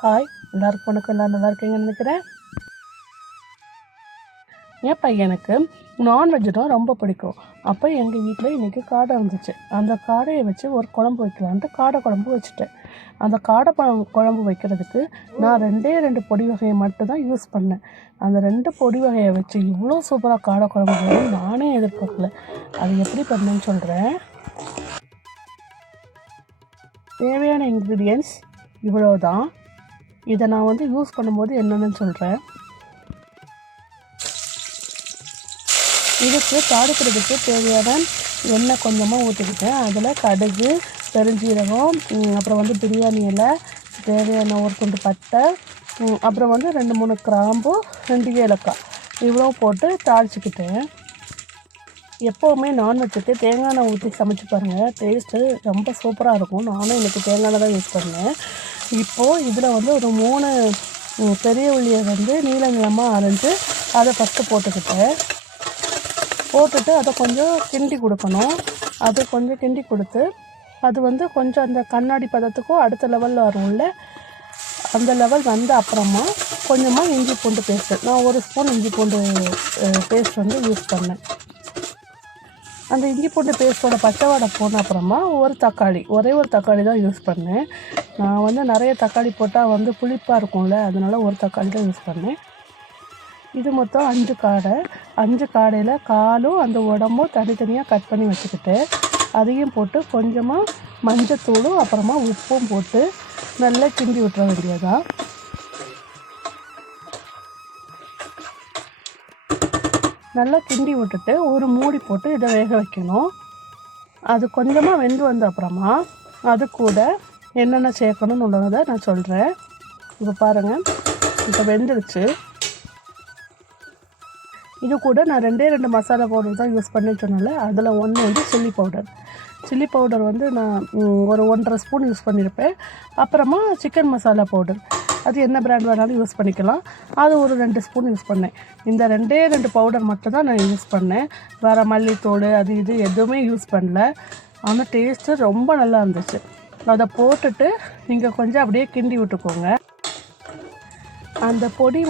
Hi, எல்லாருக்கும் வணக்கம். எல்லோரும் நல்லா இருக்கீங்கன்னு நினைக்கிறேன். என் பையனுக்கு நான்வெஜ்னா ரொம்ப பிடிக்கும். அப்போ எங்கள் வீட்டில் இன்றைக்கி காடை இருந்துச்சு. அந்த காடையை வச்சு ஒரு குழம்பு வைக்கலான்ட்டு காடை குழம்பு வச்சுட்டேன். அந்த காடை குழம்பு வைக்கிறதுக்கு நான் 2 பொடி வகையை மட்டும்தான் யூஸ் பண்ணேன். அந்த 2 பொடி வகையை வச்சு இவ்வளோ சூப்பராக காடை குழம்பு வரும் நானே எதிர்பார்க்கல. அது எப்படி பண்ணேன்னு சொல்கிறேன். தேவையான இன்க்ரீடியன்ட்ஸ் இவ்வளோ தான். இதை நான் யூஸ் பண்ணும்போது என்னென்னு சொல்கிறேன். இதுக்கு தாளிக்கிறதுக்கு தேவையான எண்ணெய் கொஞ்சமாக ஊற்றிக்கிட்டேன். அதில் கடுகு, பெருஞ்சீரகம், அப்புறம் பிரியாணி இலை, தேவையான ஒரு துண்டு பட்டை, அப்புறம் 2-3 கிராம்பு, 2 ஏலக்காய் இவ்வளோ போட்டு தாளிச்சிக்கிட்டேன். எப்போவுமே நான்வெஜ்ஜுக்கு தேங்காய் எண்ணெய் ஊற்றி சமைச்சு பாருங்கள், டேஸ்ட்டு ரொம்ப சூப்பராக இருக்கும். நானும் இன்றைக்கி தேங்காய் எண்ணெய் தான் யூஸ் பண்ணேன். இப்போது இதில் ஒரு 3 பெரிய உள்ளியை நீளமாக அரைஞ்சி அதை ஃபஸ்ட்டு போட்டுட்டு அதை கொஞ்சம் கிண்டி கொடுக்கணும். அது கொஞ்சம் கிண்டி கொடுத்து அது கொஞ்சம் அந்த கண்ணாடி பதத்துக்கும் அடுத்த லெவலில் வரும்ல, அந்த லெவல் வந்த அப்புறமா கொஞ்சமாக இஞ்சி பூண்டு பேஸ்ட்டு, நான் 1 ஸ்பூன் இஞ்சி பூண்டு பேஸ்ட் யூஸ் பண்ணேன். அந்த இஞ்சி பூண்டு பேஸ்ட்டோட பச்சை வாடை போன அப்புறமா ஒரே ஒரு தக்காளி தான் யூஸ் பண்ணேன். நான் நிறைய தக்காளி போட்டால் புளிப்பாக இருக்கும்ல, அதனால் ஒரு தக்காளி தான் யூஸ் பண்ணேன். இது மொத்தம் 5 காடை. 5 காடையில் காலும் அந்த உடம்பும் தனித்தனியாக கட் பண்ணி வச்சுக்கிட்டு அதையும் போட்டு கொஞ்சமாக மஞ்சத்தூளும் அப்புறமா உப்பும் போட்டு நல்லா கிண்டி விட்டுற வேண்டியதான். நல்லா கிண்டி விட்டுட்டு ஒரு மூடி போட்டு இதை வேக வைக்கணும். அது கொஞ்சமாக வெந்து வந்த அப்புறமா அது கூட என்னென்ன சேர்க்கணும்னு உள்ளதை நான் சொல்கிறேன். இப்போ பாருங்கள், இப்போ வெந்துடுச்சு. இது கூட நான் 2 மசாலா பவுடர் தான் யூஸ் பண்ணேன்னு சொன்னால, அதில் ஒன்று சில்லி பவுடர். சில்லி பவுடர் நான் ஒரு 1.5 ஸ்பூன் யூஸ் பண்ணியிருப்பேன். அப்புறமா சிக்கன் மசாலா பவுடர், அது என்ன பிராண்ட் வேணாலும் யூஸ் பண்ணிக்கலாம். அது ஒரு 2 ஸ்பூன் யூஸ் பண்ணேன். இந்த 2 பவுடர் மட்டும் தான் நான் யூஸ் பண்ணேன். வேறு மல்லித்தூள் அது இது எதுவுமே யூஸ் பண்ணல. ஆனால் டேஸ்ட்டு ரொம்ப நல்லா இருந்துச்சு. அதை போட்டுட்டு நீங்கள் கொஞ்சம் அப்படியே கிண்டி விட்டுக்கோங்க. அந்த பொடி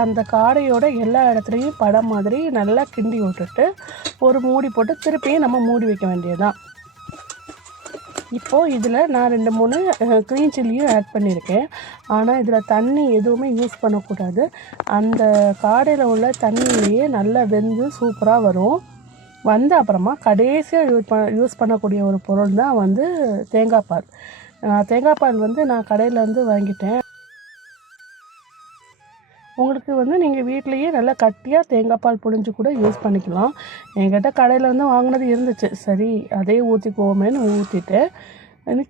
அந்த காடையோட எல்லா இடத்துலையும் படம் மாதிரி நல்லா கிண்டி விட்டுட்டு ஒரு மூடி போட்டு திருப்பியும் நம்ம மூடி வைக்க வேண்டியதுதான். இப்போது இதில் நான் 2-3 க்ரீன் சில்லியும் ஆட் பண்ணியிருக்கேன். ஆனால் இதில் தண்ணி எதுவுமே யூஸ் பண்ணக்கூடாது. அந்த காடையில் உள்ள தண்ணியிலேயே நல்லா வெந்து சூப்பராக வரும். வந்த அப்புறமா கடைசியாக யூஸ் பண்ணக்கூடிய ஒரு பொருள் தான் தேங்காய் பால். தேங்காய் பால் நான் கடையிலேருந்து வாங்கிட்டேன். உங்களுக்கு நீங்கள் வீட்டிலையே நல்லா கட்டியாக தேங்காய் பால் புழிஞ்சு கூட யூஸ் பண்ணிக்கலாம். என்கிட்ட கடையில் வாங்கினது இருந்துச்சு, சரி அதே ஊற்றிக்குவோமேன்னு ஊற்றிட்டு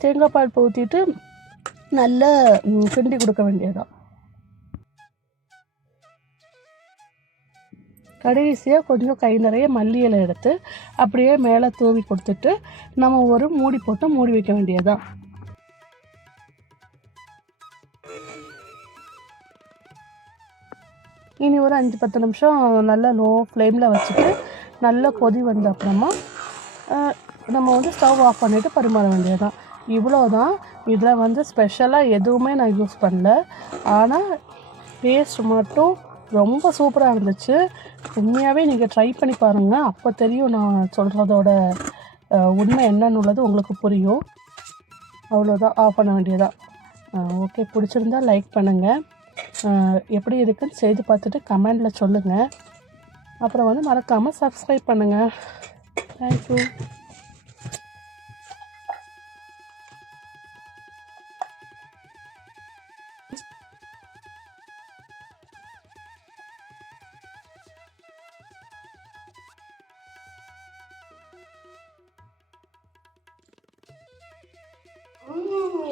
தேங்காய் பால் ஊற்றிட்டு நல்லா கிண்டி கொடுக்க வேண்டியதான். கடைசியாக கொஞ்சம் கை நிறைய மல்லி இலை எடுத்து அப்படியே மேலே தூவி கொடுத்துட்டு நம்ம ஒரு மூடி போட்டு மூடி வைக்க வேண்டியதான். இனி ஒரு 5-10 நிமிஷம் நல்லா லோ ஃப்ளேமில் வச்சுட்டு நல்லா கொதி வந்த அப்புறமா நம்ம ஸ்டவ் ஆஃப் பண்ணிவிட்டு பரிமாற வேண்டியதுதான். இவ்வளோ தான். இதில் ஸ்பெஷலாக எதுவுமே நான் யூஸ் பண்ணல. ஆனால் டேஸ்ட் மட்டும் ரொம்ப சூப்பராக இருந்துச்சு. உண்மையாகவே நீங்கள் ட்ரை பண்ணி பாருங்கள், அப்போ தெரியும் நான் சொல்கிறதோட உண்மை என்னன்னு உள்ளது உங்களுக்கு புரியும். அவ்வளோதான், ஆஃப் பண்ண வேண்டியதான். ஓகே, பிடிச்சிருந்தா லைக் பண்ணுங்கள். எப்படி இருக்குன்னு செய்து பார்த்துட்டு கமெண்டில் சொல்லுங்கள். அப்புறம் மறக்காமல் சப்ஸ்கிரைப் பண்ணுங்கள். Thank you.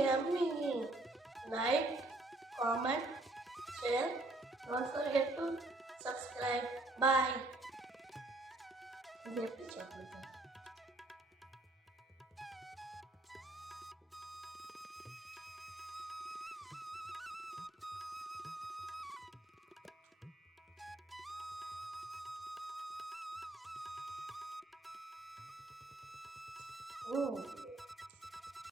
Yummy. Like, comment, share. Don't forget to subscribe. Bye. Happy chocolate. Oh.